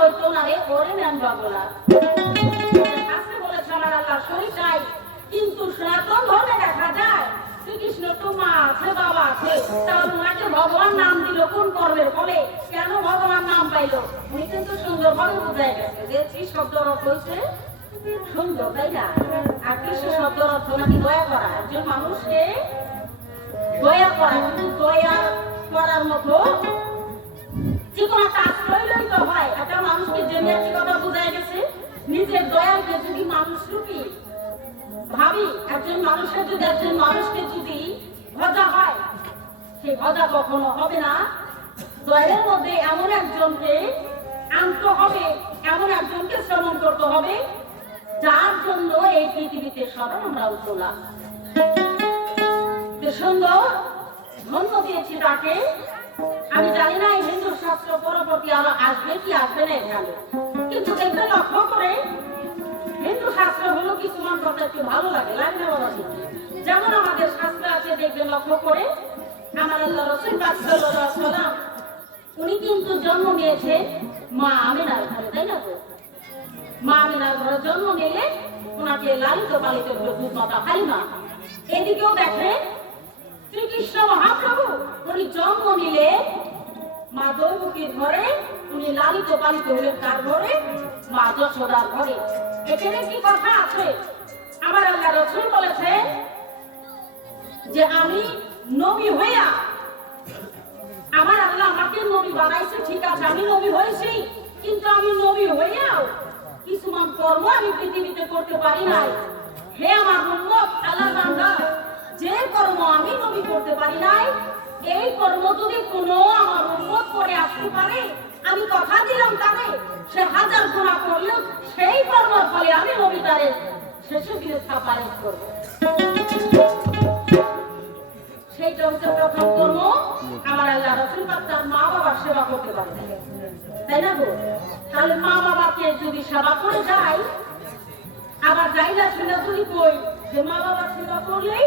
হইতো না রে ওরে মেম্বা বলা। শাস্ত্রে বলেছে আমার আল্লাহ শরীর চাই, কিন্তু সনাতন ধর্মে দেখা যায় শ্রীকৃষ্ণ তো মা আছে বাবা আছে, তাহলে ওনাকে ভগবান নাম দিল কোন কর্মের ফলে? কেন ভগবান নাম পাইলো? উনি কিন্তু সুন্দরভাবে বোঝাই গেছে যে শ্রী শব্দের অর্থ হচ্ছে সুন্দর, তাই না? আর কৃষ্ণ শব্দের অর্থ নাকি দয়া করা, একজন মানুষকে দয়া করা। কিন্তু দয়া করার মতো যে কোনো একটা আশ্রয় লইতে হয়। একটা মানুষকে জেনে একটি কথা বোঝাই গেছে, নিজের দয়াকে যদি মানুষ রূপী ভাবি, একজন মানুষের যদি একজন মানুষকে যদি ভজা হয়, সেই ভজা কখনো হবে না। দয়ের মধ্যে এমন একজনকে আনতে হবে, এমন একজনকে শ্রমণ করতে হবে যার জন্য এই পৃথিবীতে স্মরণ আমরা উঠলাম। সুন্দর ধন্য দিয়েছি তাকে। আমি জানি না এই হিন্দু শাস্ত্র পরবর্তী আরো আসবে কি আসবে না এখানে, কিন্তু দেখবে লক্ষ্য করে হিন্দু শাস্ত্র হলো কিছু মন্ত্রটা একটু ভালো লাগে, লাগে না বাবা? যেমন আমাদের শাস্ত্র আছে দেখবে লক্ষ্য করে, আমার আল্লাহ রাসূল পাক সাল্লাল্লাহু আলাইহি ওয়াসাল্লাম উনি কিন্তু জন্ম নিয়েছে মা আমিনার ঘরে, তাই না? তো মা আমিনার ঘরে জন্ম নিলে ওনাকে লালিত পালিত করত মাতা হালিমা। এদিকেও দেখে শ্রীকৃষ্ণ মহাপ্রভু উনি জন্ম নিলে মা দৈবকীর ঘরে, উনি লালিত পালিত হলেন কার ঘরে? মা যশোদার ঘরে। এখানে কি কথা আছে? আমার আল্লাহ রাসূল বলেছে যে আমি নবী হইয়া, আমার আল্লাহ আমাকে নবী বানাইছে, ঠিক আছে আমি নবী হয়েছি, কিন্তু আমি নবী হইয়াও কিছুমান কর্ম আমি পৃথিবীতে করতে পারি নাই। হে আমার উম্মত আল্লাহর বান্দা, যে কর্ম আমি নবী করতে পারি নাই, এই কর্ম যদি কোনো আমার উম্মত করে আসতে পারে, আমি কথা দিলাম তারে সে হাজার গুনাহ করলেও সেই কর্মের ফলে আমি নবী তারে শেষে দিনে সাফায়াত করব। সেইটা হচ্ছে প্রথম কর্ম। আমার আল্লাহ রাসূল পাক তার মা বাবার সেবা করতে পারে, তাই না গো? তাহলে মা বাবাকে যদি সেবা করে যায়, আবার যাইলা শুনে যদি কই যে মা বাবার সেবা করলেই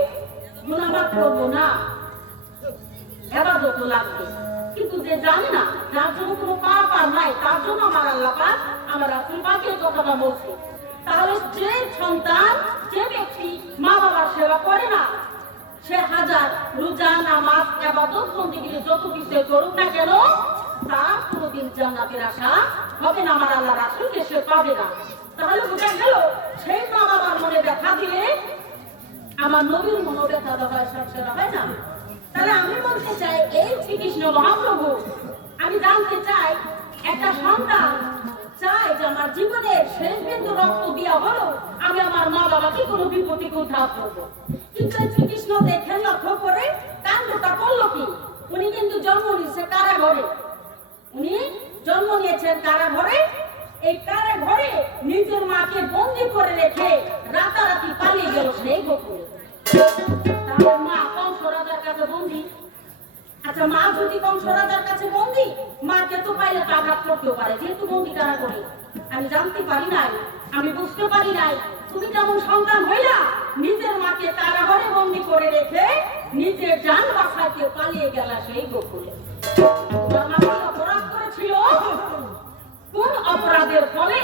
গুনাহ মাফ করবো না, ইবাদত লাগবে, কিন্তু যে জানে না, যার জন্য কোনো পাপ আর নাই, তার জন্য আমার আল্লাহ পাক আমার রাসূল পাক এই কথাটা বলছে। তাহলে যে সন্তান, যে ব্যক্তি মা বাবার সেবা করে না, সে হাজার রোজা নামাজ ইবাদত বন্দেগী যত কিছু করুক না কেন, তার কোনোদিন জান্নাতের আশা হবে না, আমার আল্লাহ রাসূলকে সে পাবে না। তাহলে বোঝা গেল সেই মা বাবার মনে ব্যথা দিলে আমার নবীর মনে ব্যথা হয়, সংসার হয় না। তাহলে আমি বলতে চাই এই শ্রীকৃষ্ণ মহাপ্রভু, আমি জানতে চাই একটা সন্তান চায় যে আমার জীবনের শেষ বিন্দু রক্ত দিয়া হলো আমি আমার মা বাবাকে কোনো বিপদকে উদ্ধার করবো, কিন্তু শ্রীকৃষ্ণ দেখেন লক্ষ্য করে কাণ্ডটা করলো কি? উনি কিন্তু জন্ম নিয়েছে কারাঘরে, উনি জন্ম নিয়েছেন কারাঘরে। এই কারাঘরে নিজের মাকে বন্দী করে রেখে রাতারাতি পালিয়ে গেল সেই গোকুলে। তাহলে মা কংস রাজার কাছে বন্দী। আচ্ছা, মা যদি কংস রাজার কাছে বন্দী, মাকে তো পাইলে আঘাত করতেও পারে, যেহেতু বন্দী কারা করে। আমি জানতে পারি নাই, আমি বুঝতে পারি নাই, তুমি যেমন সন্তান হইলা নিজের মাকে কারাঘরে বন্দী করে রেখে নিজের জান বাঁচাতে পালিয়ে গেল সেই গোকুলে। তোমার মা কি অপরাধ করেছিল? কোন অপরাধের ফলে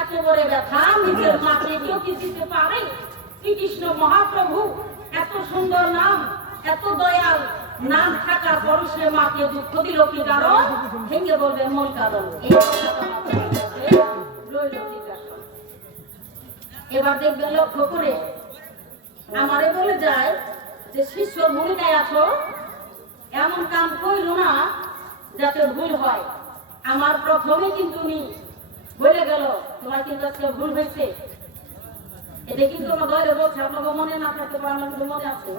এত বড় ব্যথা নিজের মাকে কেউ কি দিতে পারে? শ্রীকৃষ্ণ মহাপ্রভু এত সুন্দর নাম, এত দয়াল নাম থাকার পর সে মাকে দুঃখ দিল কি কারণ? ভেঙে বলবে মূল কারণ। এবার দেখবেন লক্ষ্য করে আমারে বলে যায় যে শিষ্যর ভূমিকায় আছো, এমন কাম কইল না যাতে ভুল হয়। আমার প্রথমে কিন্তু উনি বলে গেল তোমার কিন্তু আজকে ভুল হয়েছে। এটা কিন্তু আমার দলে বলছে, আপনার মনে না থাকতে পারে, আমার কিন্তু মনে আছে।